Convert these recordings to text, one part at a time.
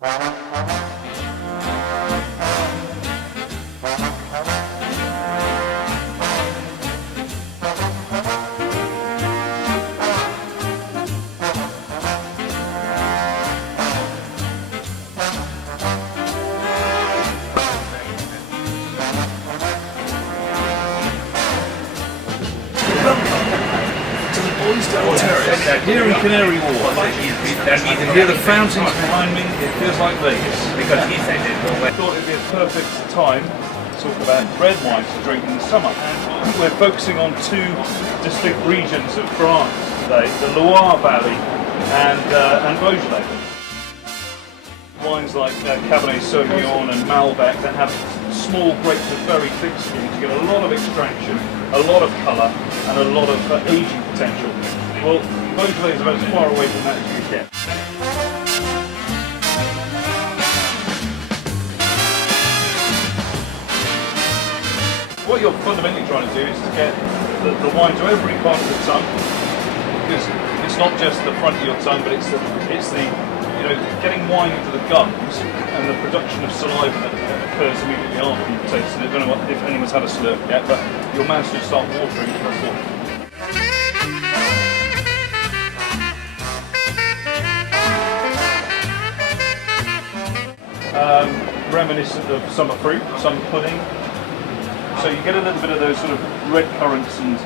Boisdale Terrace, here in Canary Wharf. You can hear the fountains behind me, it feels like Vegas. I thought it would be a perfect time to talk about red wines to drink in the summer. And we're focusing on two distinct regions of France today, the Loire Valley and Boisdale. Wines like Cabernet Sauvignon and Malbec that have small grapes with very thick skins. You get a lot of extraction, a lot of colour and a lot of aging potential. Well, Boisdale is about as far away from that as you get. What you're fundamentally trying to do is to get the wine to every part of the tongue, because it's not just the front of your tongue, but it's the getting wine into the gums and the production of saliva that occurs immediately after you've tasted it. I don't know if anyone's had a slurp yet, but your mouth should start watering before. Reminiscent of summer fruit, summer pudding. So you get a little bit of those sort of red currants and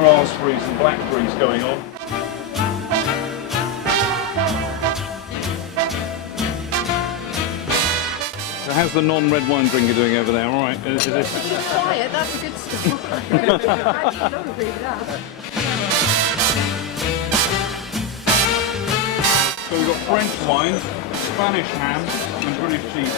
raspberries and blackberries going on. So how's the non-red wine drinker doing over there? All right. Quiet, that's a good start. I don't agree with that. So we've got French wine, Spanish ham and British cheese.